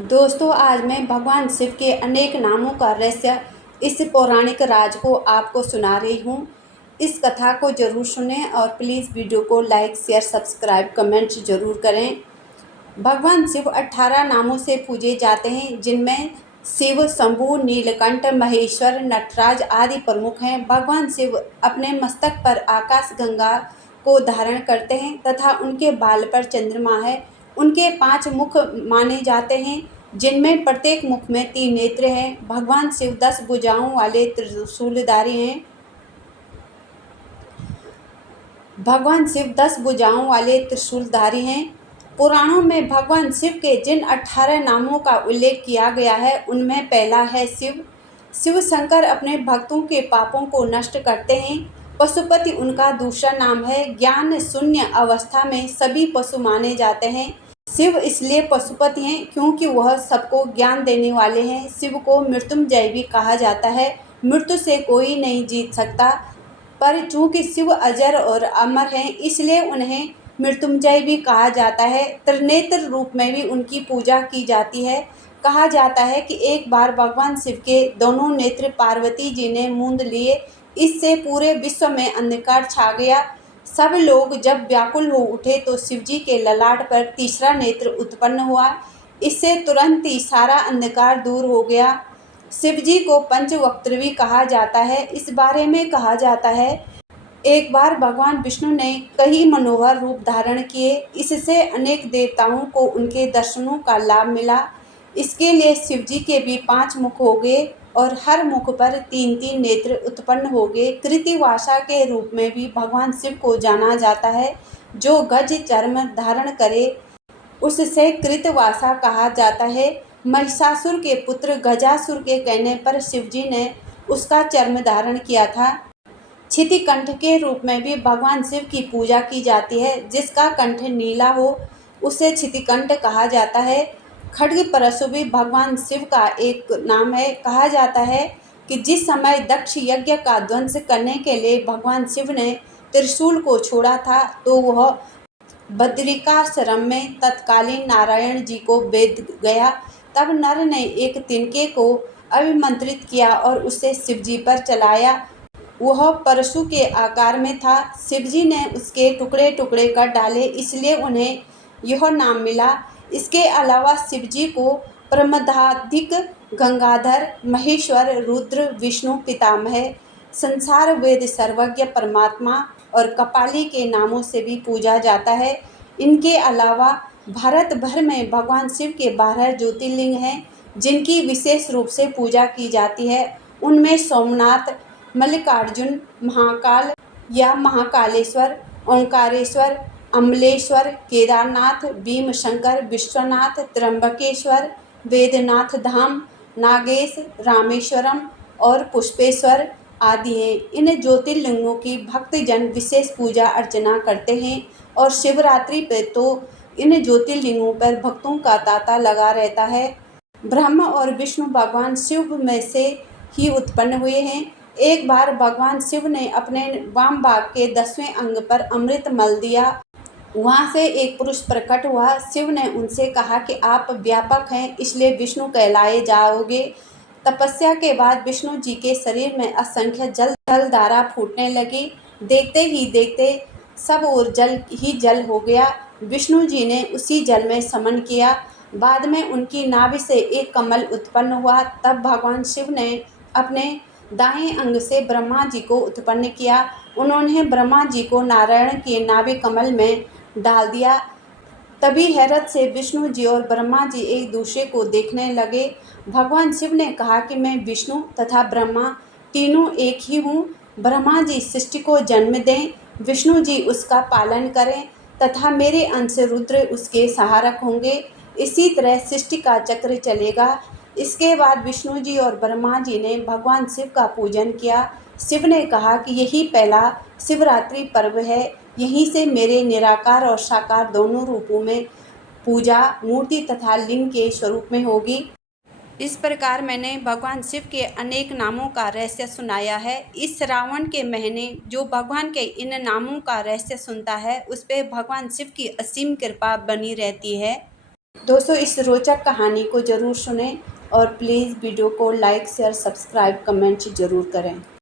दोस्तों, आज मैं भगवान शिव के अनेक नामों का रहस्य इस पौराणिक राज को आपको सुना रही हूँ। इस कथा को ज़रूर सुनें और प्लीज़ वीडियो को लाइक, शेयर, सब्सक्राइब, कमेंट ज़रूर करें। भगवान शिव 18 नामों से पूजे जाते हैं, जिनमें शिव, शंभु, नीलकंठ, महेश्वर, नटराज आदि प्रमुख हैं। भगवान शिव अपने मस्तक पर आकाश गंगा को धारण करते हैं तथा उनके बाल पर चंद्रमा है। उनके 5 मुख माने जाते हैं, जिनमें प्रत्येक मुख में 3 नेत्र हैं। भगवान शिव 10 भुजाओं वाले त्रिशूलधारी हैं। भगवान शिव 10 भुजाओं वाले त्रिशूलधारी हैं। पुराणों में भगवान शिव के जिन 18 नामों का उल्लेख किया गया है, उनमें पहला है शिव। शिव शंकर अपने भक्तों के पापों को नष्ट करते हैं। पशुपति उनका दूसरा नाम है। ज्ञान शून्य अवस्था में सभी पशु माने जाते हैं। शिव इसलिए पशुपति हैं क्योंकि वह सबको ज्ञान देने वाले हैं। शिव को मृत्युंजय भी कहा जाता है। मृत्यु से कोई नहीं जीत सकता, पर चूंकि शिव अजर और अमर हैं, इसलिए उन्हें मृत्युंजय भी कहा जाता है। त्रिनेत्र रूप में भी उनकी पूजा की जाती है। कहा जाता है कि एक बार भगवान शिव के दोनों नेत्र पार्वती जी ने मूंद लिए। इससे पूरे विश्व में अंधकार छा गया। सब लोग जब व्याकुल हो उठे तो शिवजी के ललाट पर तीसरा नेत्र उत्पन्न हुआ। इससे तुरंत ही सारा अंधकार दूर हो गया। शिवजी को पंचवक्त्र भी कहा जाता है। इस बारे में कहा जाता है, एक बार भगवान विष्णु ने कई मनोहर रूप धारण किए। इससे अनेक देवताओं को उनके दर्शनों का लाभ मिला। इसके लिए शिवजी के भी 5 मुख हो गए और हर मुख पर 3-3 नेत्र उत्पन्न हो गए। कृतिवासा के रूप में भी भगवान शिव को जाना जाता है। जो गज चर्म धारण करे उससे कृतवासा कहा जाता है। महिषासुर के पुत्र गजासुर के कहने पर शिवजी ने उसका चर्म धारण किया था। क्षितिकंठ के रूप में भी भगवान शिव की पूजा की जाती है। जिसका कंठ नीला हो उसे क्षितिकंठ कहा जाता है। खड्ग परशु भी भगवान शिव का एक नाम है। कहा जाता है कि जिस समय दक्ष यज्ञ का ध्वंस करने के लिए भगवान शिव ने त्रिशूल को छोड़ा था, तो वह बद्रिकाश्रम में तत्कालीन नारायण जी को वेद गया। तब नर ने एक तिनके को अभिमंत्रित किया और उसे शिवजी पर चलाया। वह परशु के आकार में था। शिवजी ने उसके टुकड़े टुकड़े कर डाले, इसलिए उन्हें यह नाम मिला। इसके अलावा शिवजी को प्रमदाधिक, गंगाधर, महेश्वर, रुद्र, विष्णु पितामह, संसार वेद सर्वज्ञ परमात्मा और कपाली के नामों से भी पूजा जाता है। इनके अलावा भारत भर में भगवान शिव के 12 ज्योतिर्लिंग हैं, जिनकी विशेष रूप से पूजा की जाती है। उनमें सोमनाथ, मल्लिकार्जुन, महाकाल या महाकालेश्वर, ओंकारेश्वर, अमलेश्वर, केदारनाथ, भीमशंकर, विश्वनाथ, त्र्यंबकेश्वर, वेदनाथ धाम, नागेश, रामेश्वरम और पुष्पेश्वर आदि हैं। इन ज्योतिर्लिंगों की भक्तजन विशेष पूजा अर्चना करते हैं और शिवरात्रि पर तो इन ज्योतिर्लिंगों पर भक्तों का तांता लगा रहता है। ब्रह्मा और विष्णु भगवान शिव में से ही उत्पन्न हुए हैं। एक बार भगवान शिव ने अपने वाम भाग के 10वें अंग पर अमृत मल दिया। वहाँ से एक पुरुष प्रकट हुआ। शिव ने उनसे कहा कि आप व्यापक हैं, इसलिए विष्णु कहलाए जाओगे। तपस्या के बाद विष्णु जी के शरीर में असंख्य जलधारा फूटने लगी। देखते ही देखते सब और जल ही जल हो गया। विष्णु जी ने उसी जल में समन किया। बाद में उनकी नाभि से एक कमल उत्पन्न हुआ। तब भगवान शिव ने अपने दाएं अंग से ब्रह्मा जी को उत्पन्न किया। उन्होंने ब्रह्मा जी को नारायण के नाभि कमल में डाल दिया। तभी हैरत से विष्णु जी और ब्रह्मा जी एक दूसरे को देखने लगे। भगवान शिव ने कहा कि मैं विष्णु तथा ब्रह्मा तीनों एक ही हूँ। ब्रह्मा जी सृष्टि को जन्म दें, विष्णु जी उसका पालन करें तथा मेरे अंश रुद्र उसके सहारक होंगे। इसी तरह सृष्टि का चक्र चलेगा। इसके बाद विष्णु जी और ब्रह्मा जी ने भगवान शिव का पूजन किया। शिव ने कहा कि यही पहला शिवरात्रि पर्व है। यहीं से मेरे निराकार और साकार दोनों रूपों में पूजा मूर्ति तथा लिंग के स्वरूप में होगी। इस प्रकार मैंने भगवान शिव के अनेक नामों का रहस्य सुनाया है। इस श्रावण के महीने जो भगवान के इन नामों का रहस्य सुनता है, उस पर भगवान शिव की असीम कृपा बनी रहती है। दोस्तों इस रोचक कहानी को ज़रूर सुनें और प्लीज़ वीडियो को लाइक शेयर सब्सक्राइब कमेंट ज़रूर करें।